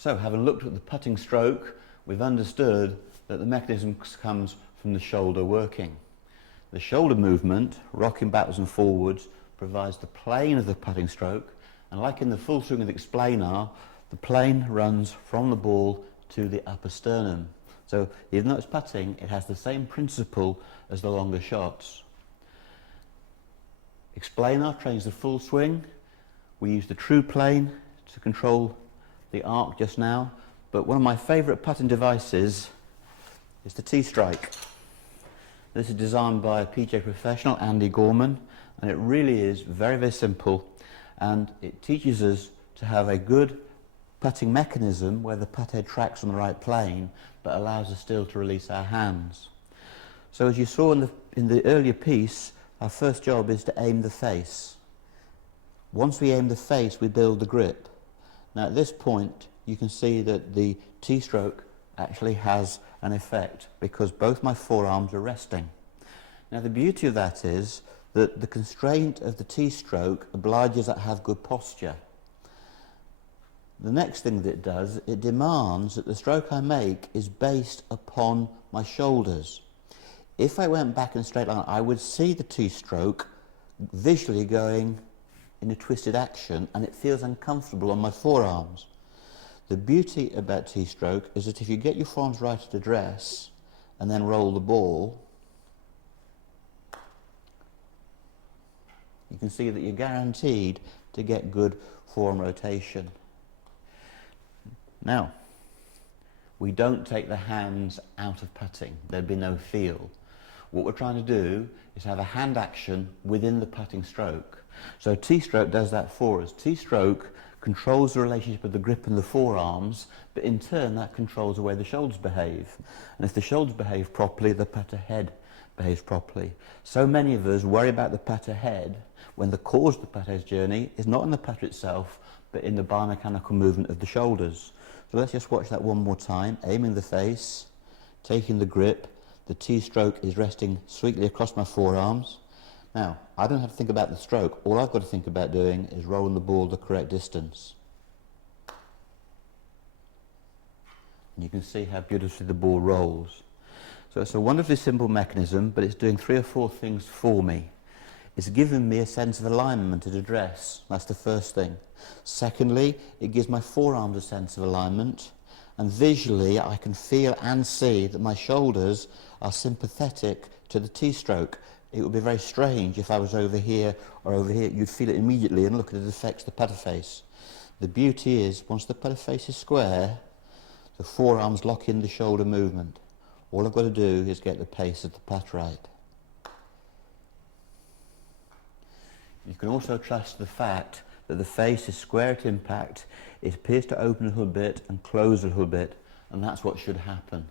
So, having looked at the putting stroke, we've understood that the mechanism comes from the shoulder working. The shoulder movement, rocking backwards and forwards, provides the plane of the putting stroke, and like in the full swing of the Explanar, the plane runs from the ball to the upper sternum. So even though it's putting, it has the same principle as the longer shots. Explanar trains the full swing. We use the true plane to control the arc just now, but one of my favourite putting devices is the T-strike. This is designed by a P.G.A professional, Andy Gorman, and it really is very, very simple, and it teaches us to have a good putting mechanism where the putt head tracks on the right plane, but allows us still to release our hands. So as you saw in the earlier piece, our first job is to aim the face. Once we aim the face, we build the grip. Now at this point, you can see that the T-stroke actually has an effect because both my forearms are resting. Now the beauty of that is that the constraint of the T-stroke obliges that I have good posture. The next thing that it does, it demands that the stroke I make is based upon my shoulders. If I went back in a straight line, I would see the T-stroke visually going in a twisted action, and it feels uncomfortable on my forearms. The beauty about T-stroke is that if you get your forearms right at address and then roll the ball, you can see that you're guaranteed to get good forearm rotation. Now, we don't take the hands out of putting. There'd be no feel. What we're trying to do is have a hand action within the putting stroke. So T-stroke does that for us. T-stroke controls the relationship of the grip and the forearms, but in turn that controls the way the shoulders behave. And if the shoulders behave properly, the putter head behaves properly. So many of us worry about the putter head when the cause of the putter head's journey is not in the putter itself, but in the biomechanical movement of the shoulders. So let's just watch that one more time. Aiming the face, taking the grip, the T-stroke is resting sweetly across my forearms. Now, I don't have to think about the stroke. All I've got to think about doing is rolling the ball the correct distance. And you can see how beautifully the ball rolls. So it's a wonderfully simple mechanism, but it's doing 3 or 4 things for me. It's giving me a sense of alignment at address. That's the first thing. Secondly, it gives my forearms a sense of alignment. And visually, I can feel and see that my shoulders are sympathetic to the T-stroke. It would be very strange if I was over here or over here. You'd feel it immediately, and look at it affects the putter face. The beauty is, once the putter face is square, the forearms lock in the shoulder movement. All I've got to do is get the pace of the putt right. You can also trust the fact that the face is square at impact. It appears to open a little bit and close a little bit, and that's what should happen.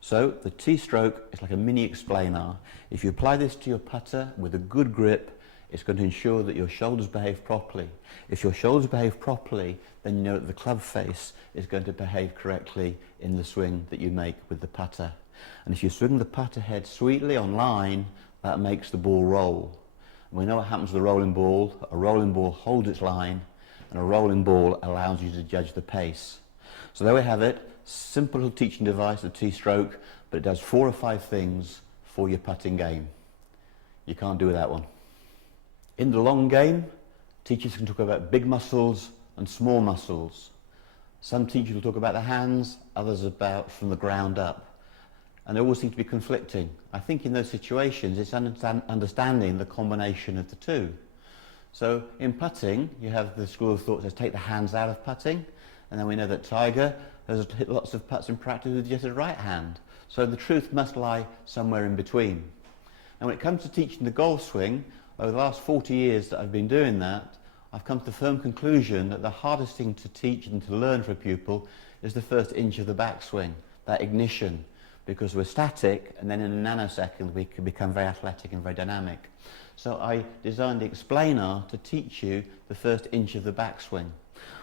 So the T-stroke is like a mini Explanar. If you apply this to your putter with a good grip, it's going to ensure that your shoulders behave properly. If your shoulders behave properly, then you know that the club face is going to behave correctly in the swing that you make with the putter. And if you swing the putter head sweetly on line, that makes the ball roll. And we know what happens with a rolling ball. A rolling ball holds its line, and a rolling ball allows you to judge the pace. So there we have it. Simple little teaching device, the T-stroke, but it does 4 or 5 things for your putting game. You can't do without one. In the long game, teachers can talk about big muscles and small muscles. Some teachers will talk about the hands, others about from the ground up. And they always seem to be conflicting. I think in those situations, it's understanding the combination of the two. So in putting, you have the school of thought that says take the hands out of putting, and then we know that Tiger has hit lots of putts in practice with just his right hand. So the truth must lie somewhere in between. And when it comes to teaching the golf swing, over the last 40 years that I've been doing that, I've come to the firm conclusion that the hardest thing to teach and to learn for a pupil is the first inch of the backswing, that ignition, because we're static, and then in a nanosecond we can become very athletic and very dynamic. So I designed the Explanar to teach you the first inch of the backswing.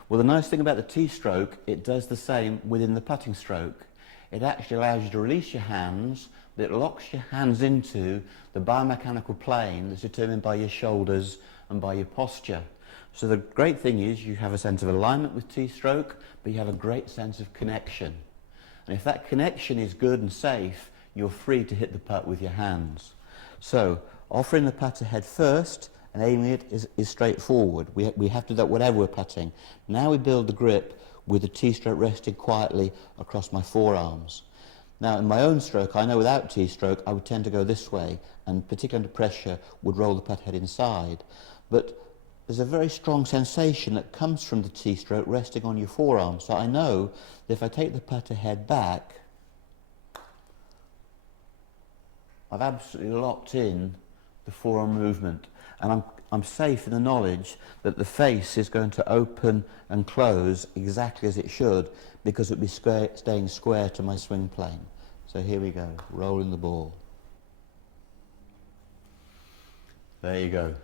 Well, the nice thing about the T-stroke, it does the same within the putting stroke. it actually allows you to release your hands, but it locks your hands into the biomechanical plane that's determined by your shoulders and by your posture. So the great thing is you have a sense of alignment with T-stroke, but you have a great sense of connection. And if that connection is good and safe, you're free to hit the putt with your hands. So offering the putter head first and aiming it is straightforward. We have to do that whatever we're putting. Now we build the grip with the T-stroke resting quietly across my forearms. Now in my own stroke, I know without T-stroke I would tend to go this way and particularly under pressure would roll the putter head inside. But there's a very strong sensation that comes from the T-stroke resting on your forearm. So I know that if I take the putter head back, I've absolutely locked in the forearm movement, and I'm safe in the knowledge that the face is going to open and close exactly as it should, because it'll be staying square to my swing plane. So here we go, rolling the ball. There you go,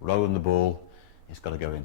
rolling the ball, it's got to go in.